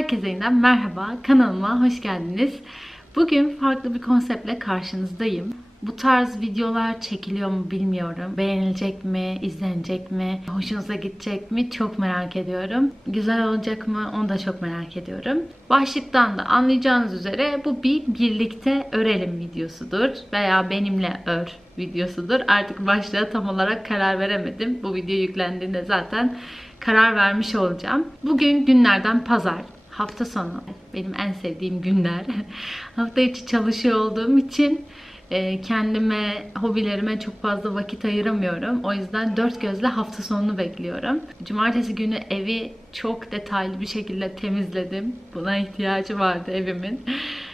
Herkese yeniden merhaba, kanalıma hoş geldiniz. Bugün farklı bir konseptle karşınızdayım. Bu tarz videolar çekiliyor mu bilmiyorum. Beğenilecek mi, izlenecek mi, hoşunuza gidecek mi çok merak ediyorum. Güzel olacak mı onu da çok merak ediyorum. Başlıktan da anlayacağınız üzere bu bir birlikte örelim videosudur veya benimle ör videosudur. Artık başlığa tam olarak karar veremedim. Bu video yüklendiğinde zaten karar vermiş olacağım. Bugün günlerden pazar. Hafta sonu benim en sevdiğim günler. Hafta içi çalışıyor olduğum için kendime, hobilerime çok fazla vakit ayıramıyorum. O yüzden dört gözle hafta sonunu bekliyorum. Cumartesi günü evi çok detaylı bir şekilde temizledim. Buna ihtiyacı vardı evimin.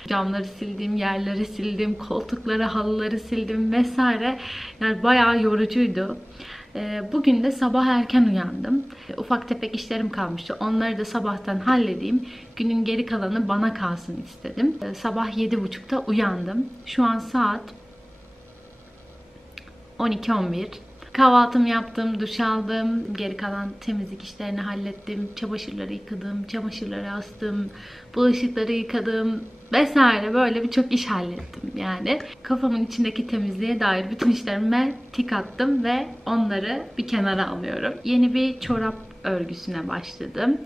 Camları sildim, yerleri sildim, koltukları, halıları sildim vesaire. Yani bayağı yorucuydu. Bugün de sabah erken uyandım. Ufak tefek işlerim kalmıştı. Onları da sabahtan halledeyim. Günün geri kalanı bana kalsın istedim. Sabah 7.30'da uyandım. Şu an saat 12-11. Kahvaltımı yaptım, duş aldım. Geri kalan temizlik işlerini hallettim. Çamaşırları yıkadım, çamaşırları astım, bulaşıkları yıkadım vesaire, böyle birçok iş hallettim yani. Kafamın içindeki temizliğe dair bütün işlerime tik attım ve onları bir kenara alıyorum. Yeni bir çorap örgüsüne başladım.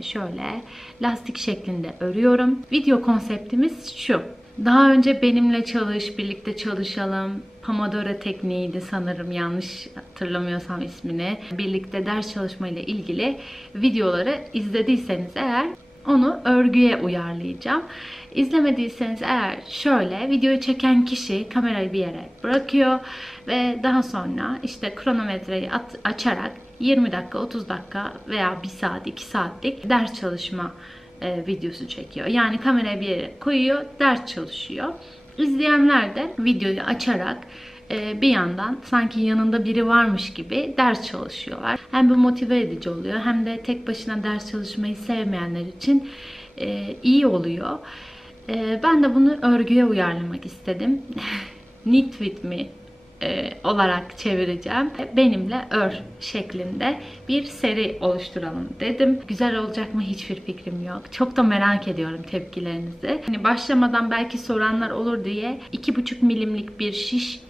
Şöyle lastik şeklinde örüyorum. Video konseptimiz şu. Daha önce benimle çalış, birlikte çalışalım. Pomodoro tekniğiydi sanırım, yanlış hatırlamıyorsam ismini. Birlikte ders çalışmayla ilgili videoları izlediyseniz eğer onu örgüye uyarlayacağım. İzlemediyseniz eğer şöyle, videoyu çeken kişi kamerayı bir yere bırakıyor ve daha sonra işte kronometreyi açarak 20 dakika, 30 dakika veya 1 saat, 2 saatlik ders çalışma videosu çekiyor. Yani kamerayı bir yere koyuyor, ders çalışıyor. İzleyenler de videoyu açarak bir yandan sanki yanında biri varmış gibi ders çalışıyorlar. Hem bu motive edici oluyor hem de tek başına ders çalışmayı sevmeyenler için iyi oluyor. Ben de bunu örgüye uyarlamak istedim. Knit with me olarak çevireceğim. Benimle ör şeklinde bir seri oluşturalım dedim. Güzel olacak mı hiçbir fikrim yok. Çok da merak ediyorum tepkilerinizi. Hani başlamadan belki soranlar olur diye 2,5 milimlik bir şiş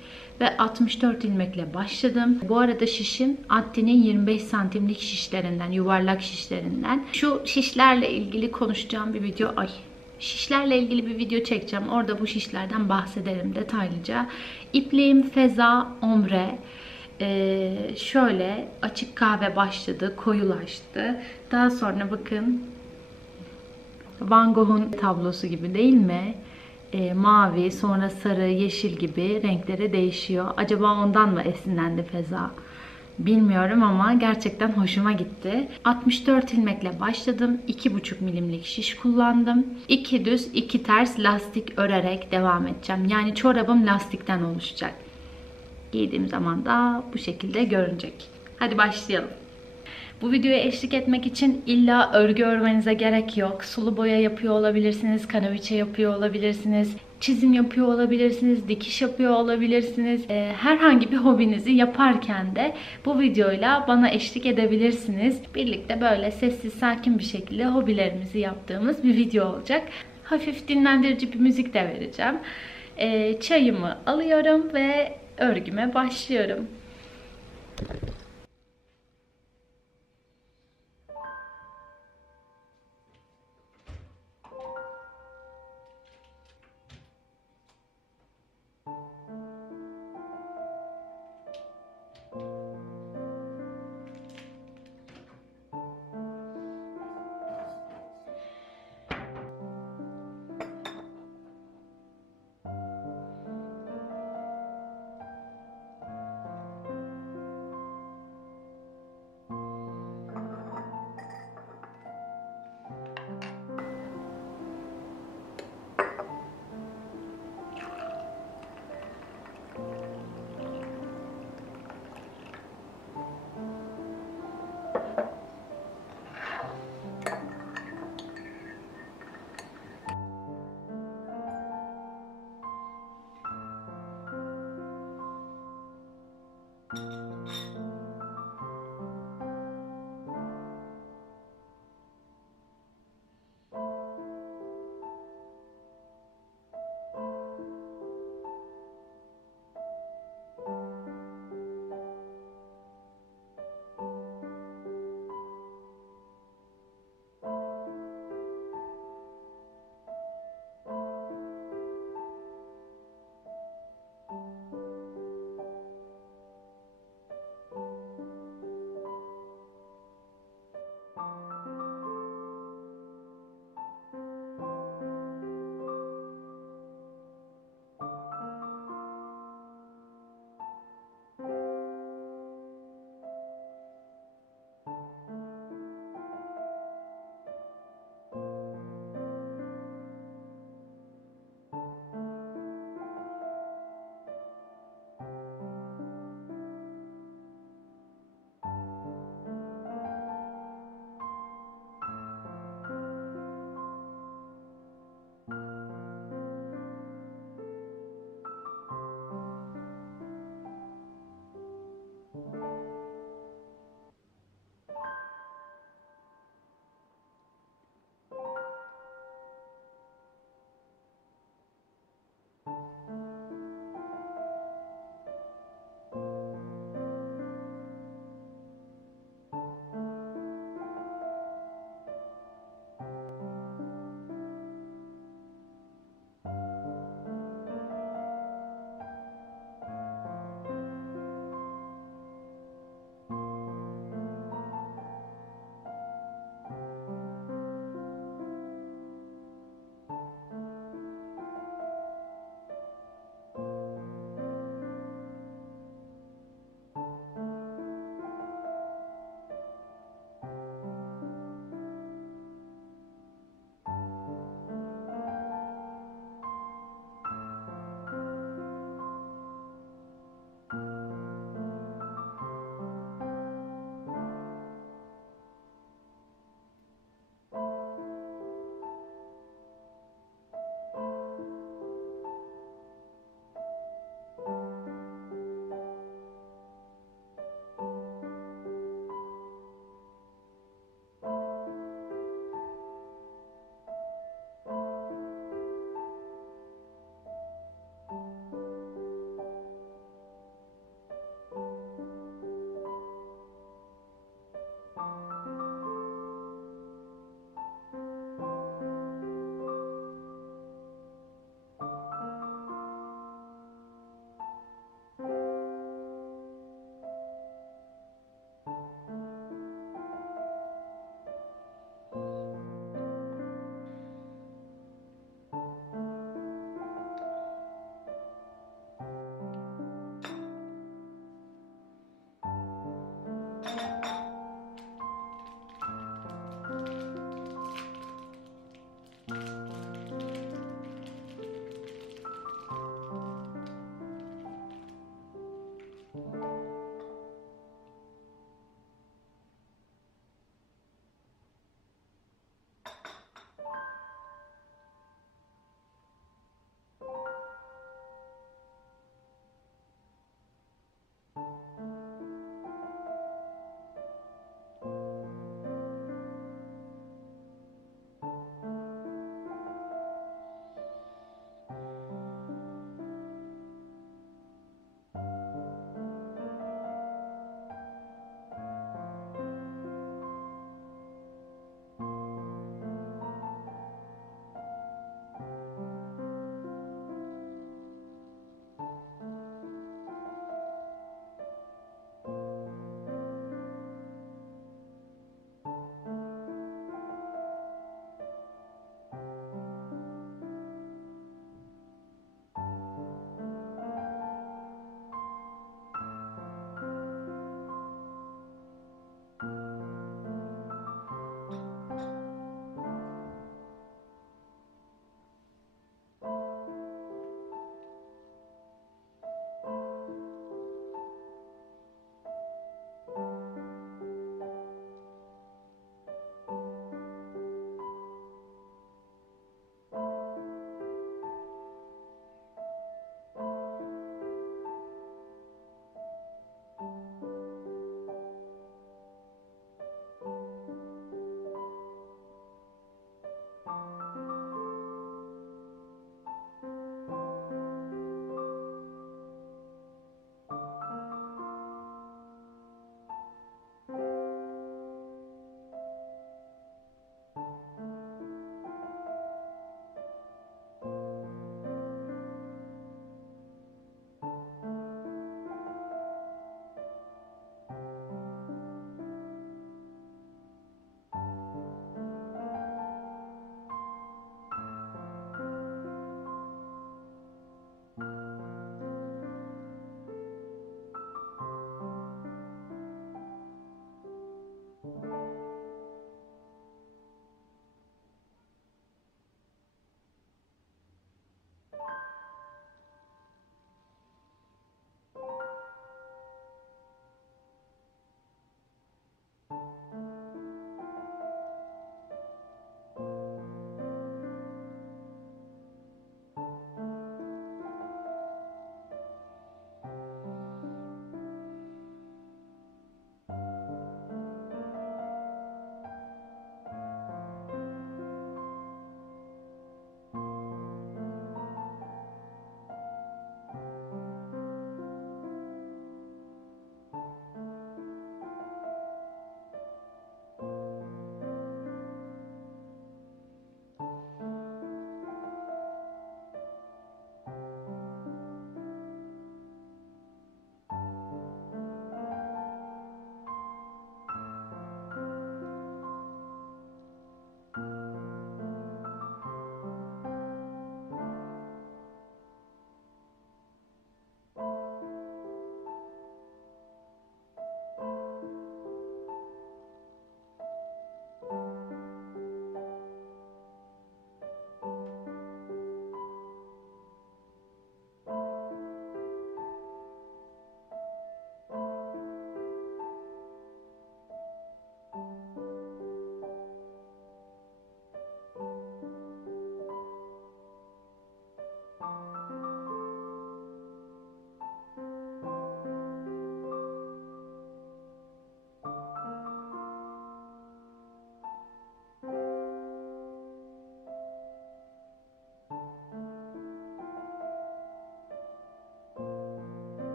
ve 64 ilmekle başladım. Bu arada şişim Atti'nin 25 santimlik şişlerinden, yuvarlak şişlerinden. Şu şişlerle ilgili konuşacağım bir video. Şişlerle ilgili bir video çekeceğim. Orada bu şişlerden bahsederim detaylıca. İpliğim Feza Ombre. Şöyle açık kahve başladı, koyulaştı. Daha sonra bakın Van Gogh'un tablosu gibi değil mi? Mavi, sonra sarı, yeşil gibi renkleri değişiyor. Acaba ondan mı esinlendi Feza? Bilmiyorum ama gerçekten hoşuma gitti. 64 ilmekle başladım. 2,5 milimlik şiş kullandım. 2 düz, 2 ters lastik örerek devam edeceğim. Yani çorabım lastikten oluşacak. Giydiğim zaman da bu şekilde görünecek. Hadi başlayalım. Bu videoya eşlik etmek için illa örgü örmenize gerek yok. Sulu boya yapıyor olabilirsiniz, kanaviçe yapıyor olabilirsiniz, çizim yapıyor olabilirsiniz, dikiş yapıyor olabilirsiniz. Herhangi bir hobinizi yaparken de bu videoyla bana eşlik edebilirsiniz. Birlikte böyle sessiz, sakin bir şekilde hobilerimizi yaptığımız bir video olacak. Hafif dinlendirici bir müzik de vereceğim. Çayımı alıyorum ve örgüme başlıyorum.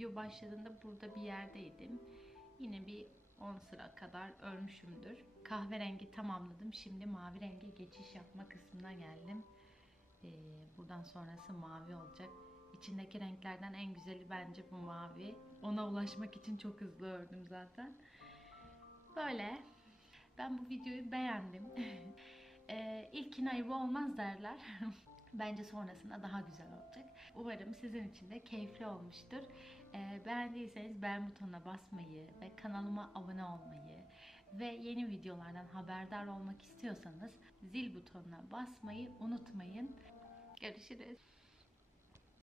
video başladığında burada bir yerdeydim. Yine bir 10 sıra kadar örmüşümdür. Kahverengi tamamladım. Şimdi mavi renge geçiş yapma kısmına geldim. Buradan sonrası mavi olacak. İçindeki renklerden en güzeli bence bu mavi. Ona ulaşmak için çok hızlı ördüm zaten. Böyle. Ben bu videoyu beğendim. İlkin ayıbı olmaz derler. Bence sonrasında daha güzel olacak. Umarım sizin için de keyifli olmuştur. Beğendiyseniz beğen butonuna basmayı ve kanalıma abone olmayı ve yeni videolardan haberdar olmak istiyorsanız zil butonuna basmayı unutmayın. Görüşürüz.